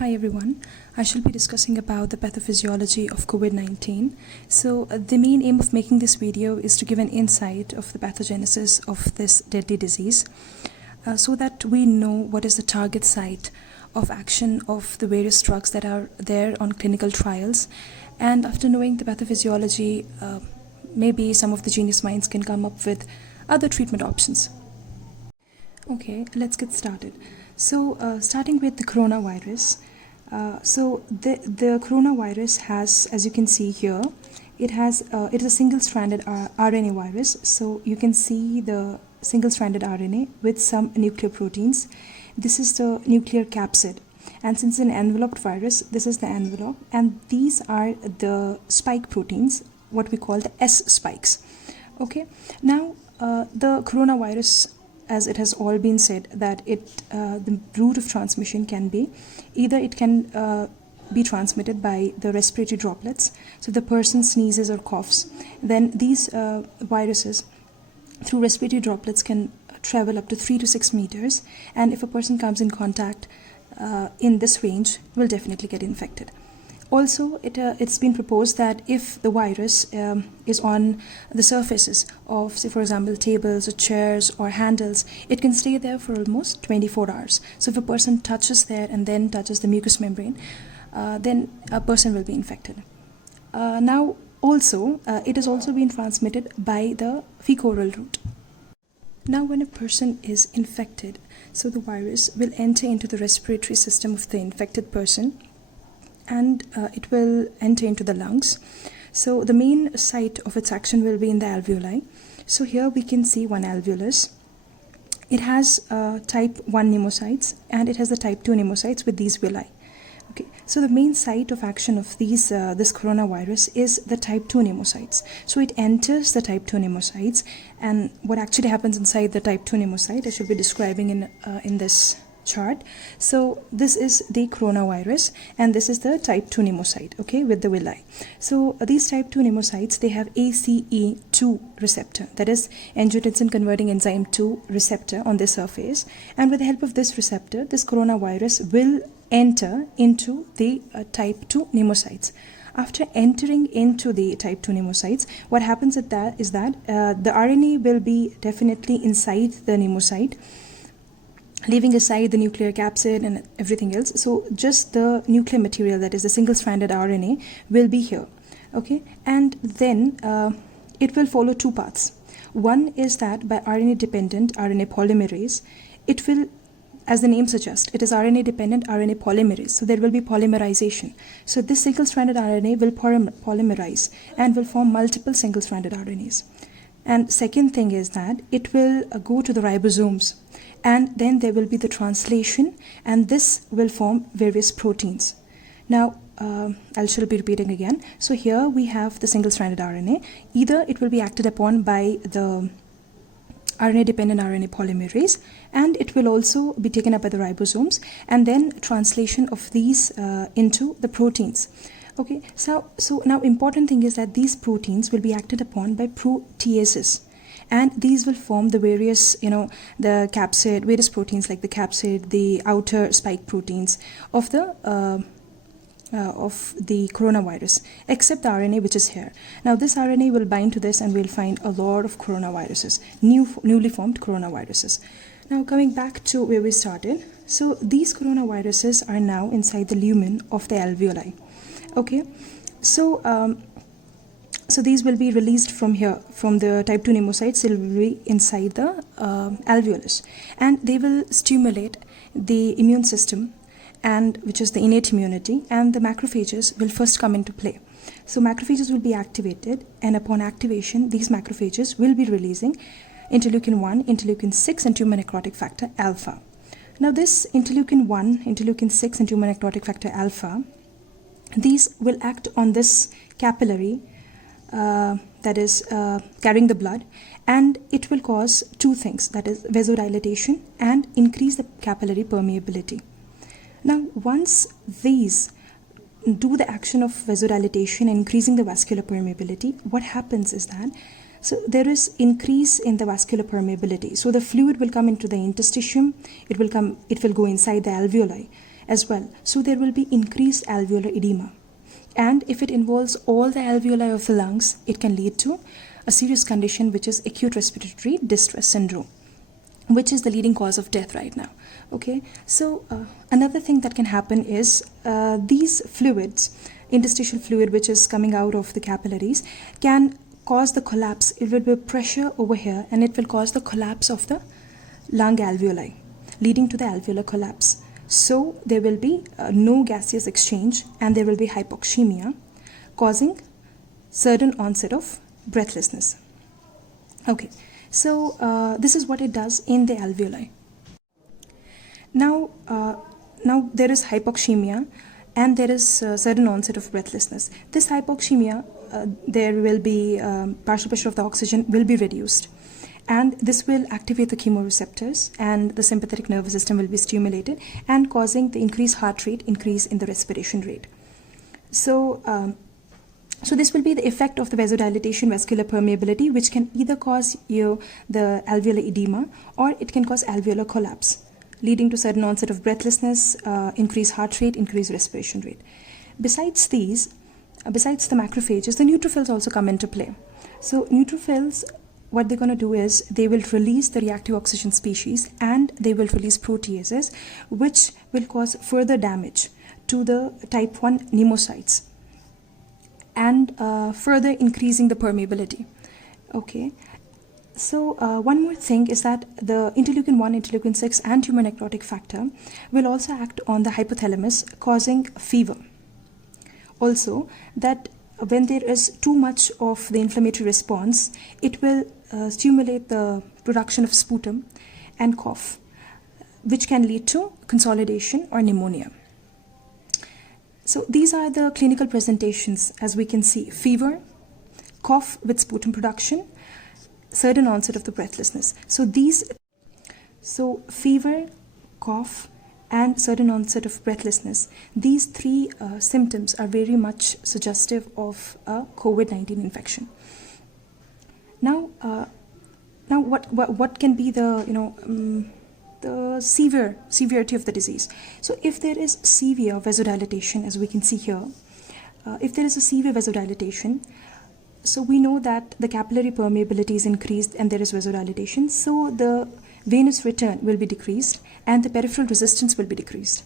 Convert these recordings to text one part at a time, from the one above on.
Hi everyone, I shall be discussing about the pathophysiology of COVID-19. So the main aim of making this video is to give an insight of the pathogenesis of this deadly disease so that we know what is the target site of action of the various drugs that are there on clinical trials. And after knowing the pathophysiology, maybe some of the genius minds can come up with other treatment options. Okay, let's get started. So starting with the coronavirus. The coronavirus has, as you can see here, it is a single-stranded RNA virus. So you can see the single-stranded RNA with some nucleoproteins. This is the nuclear capsid. And since it's an enveloped virus, this is the envelope. And these are the spike proteins, what we call the S spikes. Okay, now the coronavirus, as it has all been said, that the route of transmission can be either it can be transmitted by the respiratory droplets. So the person sneezes or coughs, then these viruses through respiratory droplets can travel up to 3 to 6 meters, and if a person comes in contact in this range, will definitely get infected. Also, it's been proposed that if the virus is on the surfaces of, say, for example, tables or chairs or handles, it can stay there for almost 24 hours. So if a person touches there and then touches the mucous membrane, then a person will be infected. Now, also, it has also been transmitted by the fecal-oral route. Now, when a person is infected, so the virus will enter into the respiratory system of the infected person, and it will enter into the lungs. So the main site of its action will be in the alveoli. So here we can see one alveolus. It has type 1 pneumocytes and it has the type 2 pneumocytes with these villi. Okay, so the main site of action of this coronavirus is the type 2 pneumocytes. So it enters the type 2 pneumocytes, and what actually happens inside the type 2 pneumocyte I should be describing in this chart. So this is the coronavirus and this is the type 2 pneumocyte, okay, with the villi. So these type 2 pneumocytes, they have ACE2 receptor, that is angiotensin converting enzyme 2 receptor on their surface, and with the help of this receptor, this coronavirus will enter into the type 2 pneumocytes. After entering into the type 2 pneumocytes, what happens is that the RNA will be definitely inside the pneumocyte, leaving aside the nuclear capsid and everything else. So just the nuclear material, that is the single-stranded RNA, will be here. Okay, and then it will follow two paths. One is that by RNA-dependent RNA polymerase, it will, as the name suggests, it is RNA-dependent RNA polymerase. So there will be polymerization. So this single-stranded RNA will polymerize and will form multiple single-stranded RNAs. And second thing is that it will go to the ribosomes, and then there will be the translation, and this will form various proteins. Now, I shall be repeating again. So here we have the single-stranded RNA. Either it will be acted upon by the RNA-dependent RNA polymerase, and it will also be taken up by the ribosomes, and then translation of these into the proteins. Okay, so now important thing is that these proteins will be acted upon by proteases, and these will form the various, the capsid, various proteins like the capsid, the outer spike proteins of the coronavirus, except the RNA which is here. Now this RNA will bind to this and we'll find a lot of coronaviruses, newly formed coronaviruses. Now coming back to where we started, so these coronaviruses are now inside the lumen of the alveoli. Okay, so these will be released from here, from the type 2 pneumocytes. They will be inside the alveolus, and they will stimulate the immune system, and which is the innate immunity, and the macrophages will first come into play. So macrophages will be activated, and upon activation, these macrophages will be releasing interleukin 1, interleukin 6, and tumor necrotic factor alpha. Now this interleukin 1, interleukin 6, and tumor necrotic factor alpha, these will act on this capillary that is carrying the blood, and it will cause two things, that is vasodilatation and increase the capillary permeability. Now once these do the action of vasodilatation and increasing the vascular permeability, what happens is that So there is increase in the vascular permeability. So the fluid will come into the interstitium, it will go inside the alveoli. as well. So there will be increased alveolar edema. And if it involves all the alveoli of the lungs, it can lead to a serious condition, which is acute respiratory distress syndrome, which is the leading cause of death right now. Okay, so another thing that can happen is these fluids, interstitial fluid which is coming out of the capillaries, can cause the collapse. It will be pressure over here and it will cause the collapse of the lung alveoli, leading to the alveolar collapse. So there will be no gaseous exchange and there will be hypoxemia, causing sudden onset of breathlessness. Okay, so this is what it does in the alveoli. Now there is hypoxemia and there is sudden onset of breathlessness. This hypoxemia, there will be partial pressure of the oxygen will be reduced, and this will activate the chemoreceptors and the sympathetic nervous system will be stimulated and causing the increased heart rate, increase in the respiration rate. So this will be the effect of the vasodilatation, vascular permeability, which can either cause the alveolar edema or it can cause alveolar collapse, leading to sudden onset of breathlessness, increased heart rate, increased respiration rate. Besides these, besides the macrophages, the neutrophils also come into play. So neutrophils, what they're going to do is they will release the reactive oxygen species and they will release proteases, which will cause further damage to the type 1 pneumocytes and further increasing the permeability. Okay. So one more thing is that the interleukin 1, interleukin 6 and tumor necrotic factor will also act on the hypothalamus, causing fever. Also, that when there is too much of the inflammatory response, it will stimulate the production of sputum and cough, which can lead to consolidation or pneumonia. So these are the clinical presentations, as we can see: fever, cough with sputum production, sudden onset of the breathlessness. So fever, cough and sudden onset of breathlessness, these three symptoms are very much suggestive of a COVID-19 infection. Now what can be the the severity of the disease? So if there is severe vasodilatation, as we can see here, if there is a severe vasodilatation, so we know that the capillary permeability is increased and there is vasodilatation, so the venous return will be decreased and the peripheral resistance will be decreased.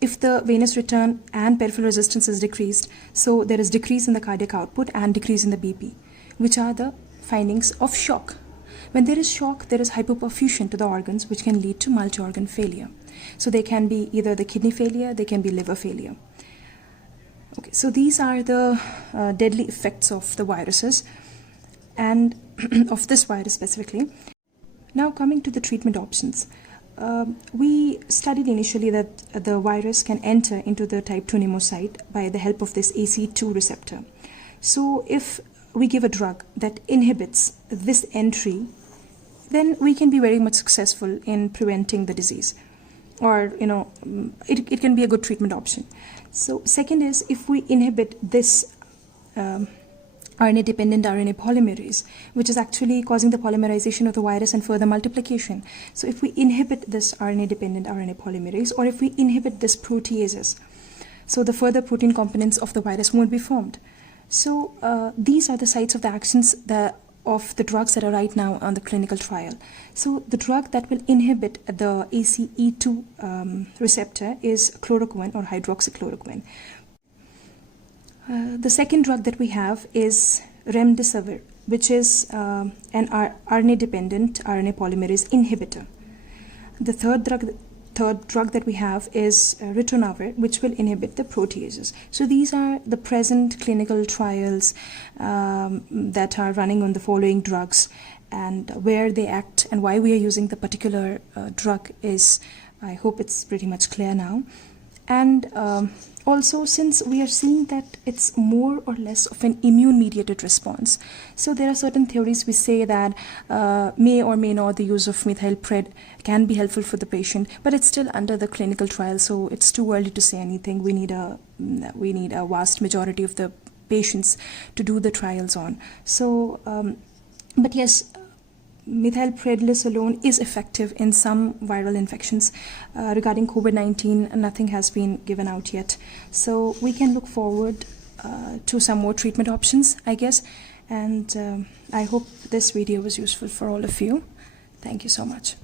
If the venous return and peripheral resistance is decreased, so there is decrease in the cardiac output and decrease in the BP, which are the findings of shock. When there is shock, there is hypoperfusion to the organs, which can lead to multi-organ failure. So they can be either the kidney failure, they can be liver failure. Okay, so these are the deadly effects of the viruses and of this virus specifically. Now coming to the treatment options. We studied initially that the virus can enter into the type 2 pneumocyte by the help of this ACE2 receptor. So if we give a drug that inhibits this entry, then we can be very much successful in preventing the disease, or it can be a good treatment option. So second is, if we inhibit this RNA-dependent RNA polymerase, which is actually causing the polymerization of the virus and further multiplication. So if we inhibit this RNA-dependent RNA polymerase, or if we inhibit this proteases, so the further protein components of the virus won't be formed. So these are the sites of the actions of the drugs that are right now on the clinical trial. So the drug that will inhibit the ACE2 receptor is chloroquine or hydroxychloroquine. The second drug that we have is remdesivir, which is an RNA-dependent RNA polymerase inhibitor. The third drug that we have is ritonavir, which will inhibit the proteases. So these are the present clinical trials that are running on the following drugs, and where they act and why we are using the particular drug is, I hope it's pretty much clear now. And also, since we are seeing that it's more or less of an immune-mediated response, so there are certain theories which say that may or may not the use of methylpred can be helpful for the patient, but it's still under the clinical trial, so it's too early to say anything. We need a vast majority of the patients to do the trials on. So, but yes, methylprednisolone is effective in some viral infections. Regarding COVID-19, nothing has been given out yet. So we can look forward to some more treatment options, I guess. And I hope this video was useful for all of you. Thank you so much.